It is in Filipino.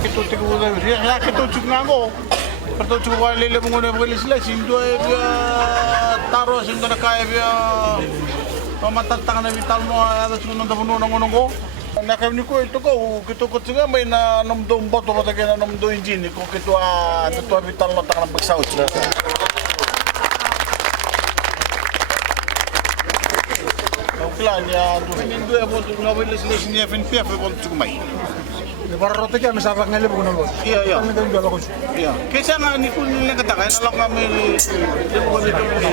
Kitutik ko na ya kitutik nga ako. Pero tutik ko lele mo na sila sindo ay taro sindo na kaya pamatantang na vital mo ada suno na puno ng ko. Nakami ko ito ko kitukot siya may na namdong boto pa tayo na namdong engine ko kito vital na takang bagsaw sila. Plan ya, domingo ya buat ngawen legislation ya FNP apa buat cumai. Para rote kaya masarap nga libo na mo. Iya. Kami din dalawa ko. Iya. Kaysa nga ni kun nila katakan alam kami di ko dito na